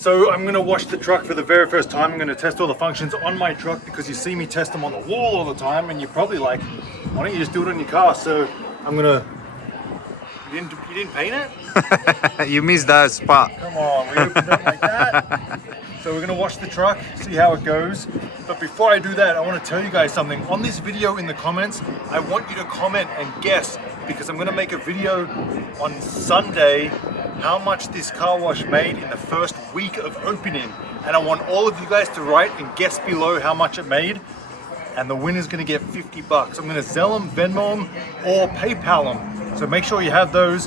So I'm gonna wash the truck for the very first time. I'm gonna test all the functions on my truck because you see me test them on the wall all the time and you're probably like, why don't you just do it on your car? So I'm gonna, you didn't paint it? You missed that spot. Come on, we opened up like that. So we're gonna wash the truck, see how it goes. But before I do that, I wanna tell you guys something. On this video in the comments, I want you to comment and guess because I'm gonna make a video on Sunday how much this car wash made in the first week of opening. And I want all of you guys to write and guess below how much it made. And the winner's gonna get 50 bucks. I'm gonna Zelle them, Venmo them, or PayPal them. So make sure you have those.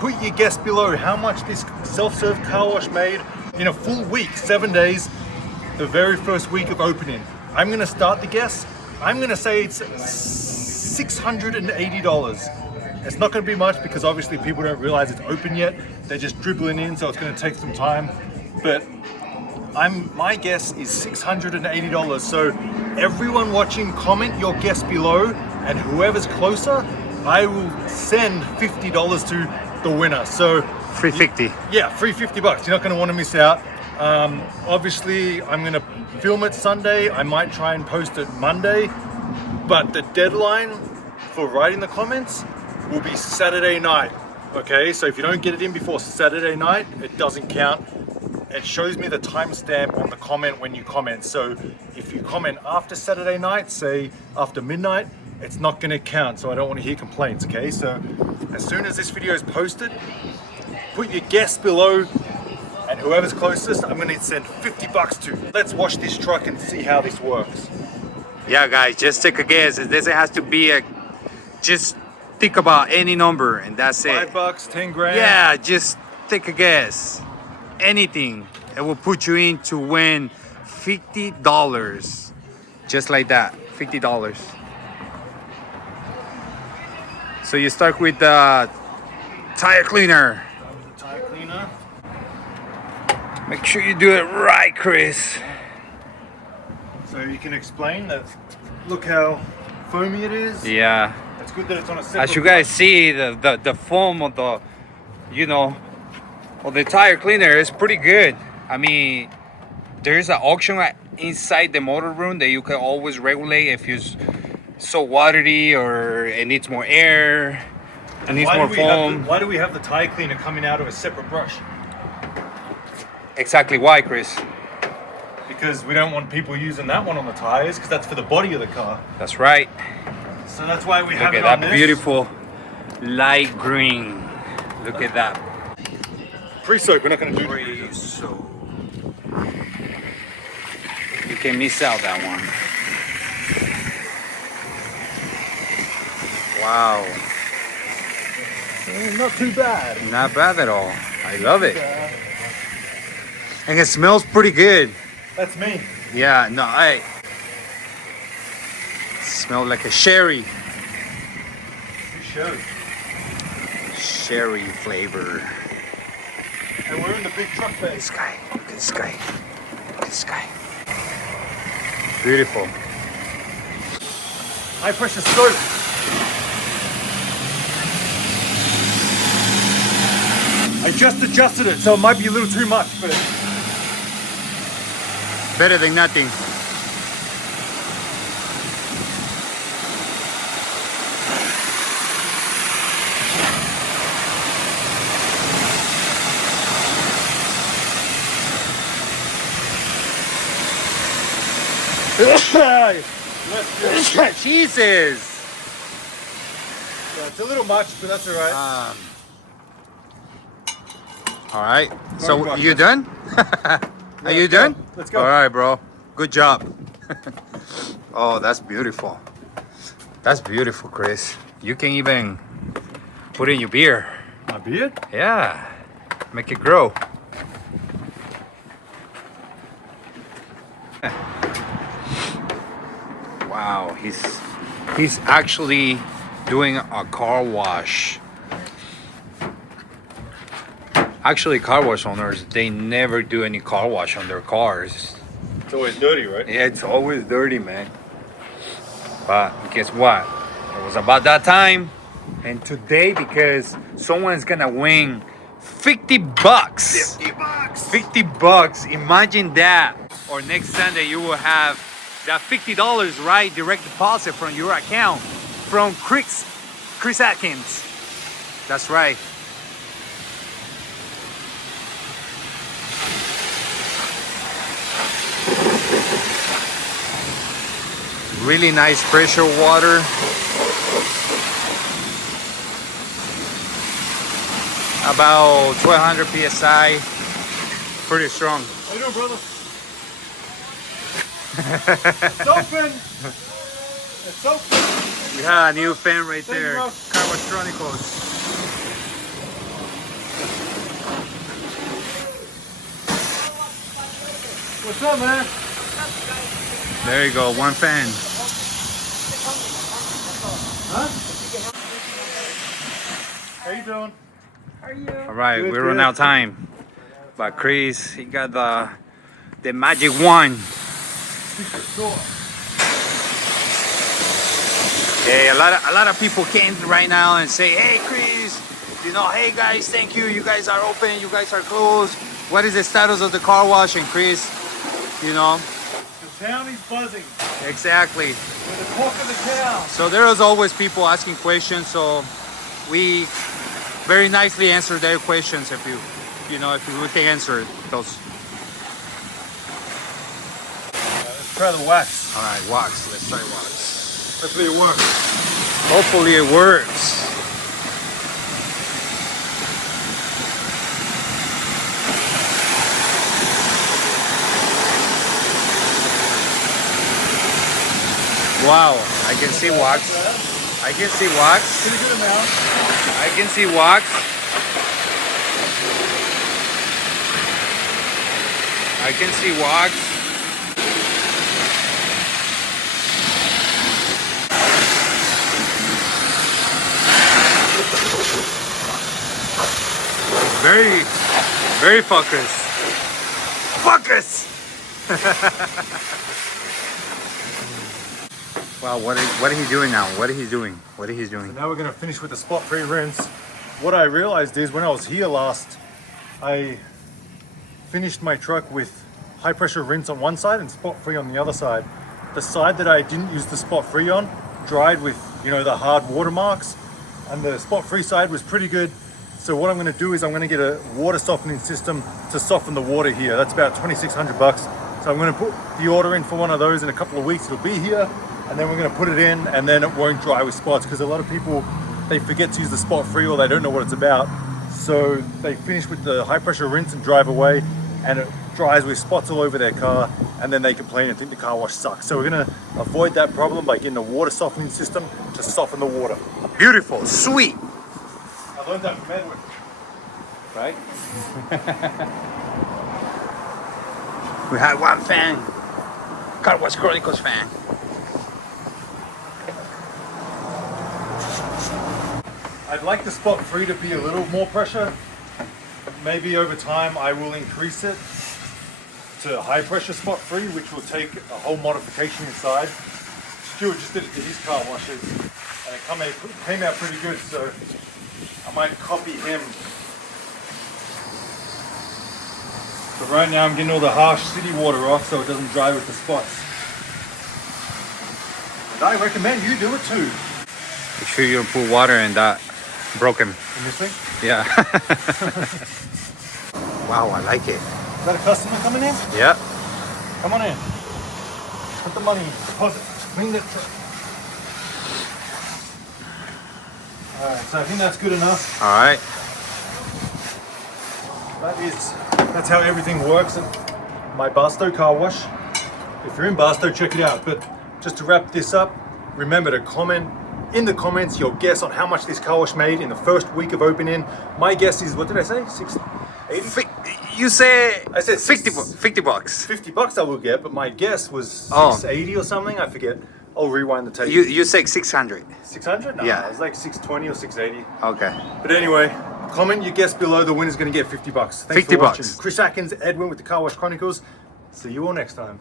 Put your guess below how much this self-serve car wash made in a full week, 7 days, the very first week of opening. I'm gonna start the guess. I'm gonna say it's $680. It's not gonna be much because obviously people don't realize it's open yet. They're just dribbling in, so it's gonna take some time. But my guess is $680. So everyone watching, comment your guess below, and whoever's closer, I will send $50 to the winner. So $350. yeah, free 50 bucks. You're not gonna wanna miss out. Obviously, I'm gonna film it Sunday. I might try and post it Monday, but the deadline for writing the comments will be Saturday night. Okay, so if you don't get it in before Saturday night, it doesn't count. It shows me the timestamp on the comment when you comment. So if you comment after Saturday night, say after midnight, it's not gonna count. So I don't wanna hear complaints, okay? So as soon as this video is posted, put your guess below, and whoever's closest, I'm gonna send 50 bucks to. Let's wash this truck and see how this works. Yeah, guys, just take a guess. It doesn't have to be just think about any number and that's it. 5 bucks, 10 grand. Yeah, just take a guess. Anything. It will put you in to win $50. Just like that, $50. So you start with the tire cleaner. Tire cleaner. Make sure you do it right, Chris. So you can explain that. Look how foamy it is. Yeah. It's good that it's on a separate. As you guys see, the foam of the, of the tire cleaner is pretty good. I mean, there's an option inside the motor room that you can always regulate if it's so watery or it needs more air, it needs more foam. Why do we have the tire cleaner coming out of a separate brush? Exactly why, Chris? Because we don't want people using that one on the tires because that's for the body of the car. That's right. So that's why we have Look it at on that this. beautiful light green. Look at that. Pre-soak, we're not going to do Pre-soak. You can miss out that one. Wow. Not too bad. Not bad at all. I love it. And it smells pretty good. That's me. Yeah, no, smell like a sherry. You should. Sherry flavor. And we're in the big truck bay. This guy, look at this guy. Look at this guy. Beautiful. High pressure soap. I just adjusted it, so it might be a little too much, but Better than nothing. Jesus. yeah, it's a little much, but that's all right. All right. So Sorry, you done? Are you done? Let's go. All right, bro. Good job. Oh, that's beautiful. That's beautiful, Chris. You can even put in your beer. My beard? Yeah. Make it grow. Wow, he's actually doing a car wash. Actually, car wash owners, they never do any car wash on their cars. It's always dirty, right? Yeah, it's always dirty, man. But guess what? It was about that time. And today, because someone's gonna win 50 bucks. 50 bucks. 50 bucks. Imagine that. Or next Sunday you will have that $50 right direct deposit from your account from Chris Atkins. That's right. Really nice pressure water. About 1200 psi. Pretty strong. How you doing, brother? It's open. It's open. We have a new fan right Thank you, there. bro. Car Wash Chronicles. What's up, man? There you go, one fan. Huh? How you doing? All right, Good, we're running good. out of time. But Chris, he got the magic wand. Secret sauce. Okay, a lot of people came right now and say, hey Chris, you know, hey guys, thank you. You guys are open, you guys are closed. What is the status of the car wash? And Chris, you know, The town is buzzing. exactly. We're the talk of the town. So there is always people asking questions, so we very nicely answer their questions if you know, if we can answer those. Let's try the wax. All right, wax. Let's try wax. Hopefully it works. Hopefully it works. Wow, I can see wax. I can see wax. Pretty good amount. I can see wax. I can see wax. Very focus. Focus! Wow, what is he doing now? What is he doing? What is he doing? Now we're going to finish with the spot-free rinse. What I realized is when I was here last, I finished my truck with high pressure rinse on one side and spot-free on the other side. The side that I didn't use the spot-free on dried with, you know, the hard watermarks, and the spot-free side was pretty good. So what I'm going to do is I'm going to get a water softening system to soften the water here. That's about 2,600 bucks. So I'm going to put the order in for one of those in a couple of weeks. It'll be here, and then we're going to put it in, and then it won't dry with spots, because a lot of people, they forget to use the spot free or they don't know what it's about. So they finish with the high pressure rinse and drive away, and it dries with spots all over their car, and then they complain and think the car wash sucks. So we're going to avoid that problem by getting a water softening system to soften the water. Beautiful, sweet. I learned that from Edwin. Right? We had one fan. Car Wash Chronicles fan. I'd like the spot free to be a little more pressure. Maybe over time I will increase it to high pressure spot free, which will take a whole modification inside. Stuart just did it to his car washes, and it came out pretty good, so I might copy him. But right now I'm getting all the harsh city water off so it doesn't dry with the spots. And I recommend you do it too. Make sure you don't put water in that broken. In this thing? Yeah. Wow, I like it. Is that a customer coming in? Yeah. Come on in. Put the money in. Deposit. Clean that truck. Alright, so I think that's good enough. All right. That's how everything works at my Barstow car wash. If you're in Barstow, check it out. But just to wrap this up, remember to comment in the comments your guess on how much this car wash made in the first week of opening. My guess is, what did I say? 680? You say I said 50 bucks. 50 bucks I will get, but my guess was Oh. 680 or something. I forget. I'll rewind the tape. You say 600. 600? No, Yeah. it was like 620 or 680. Okay. But anyway, comment your guess below. The winner's going to get 50 bucks. Thanks 50 for watching. bucks. Chris Atkins, Edwin with the Car Wash Chronicles. See you all next time.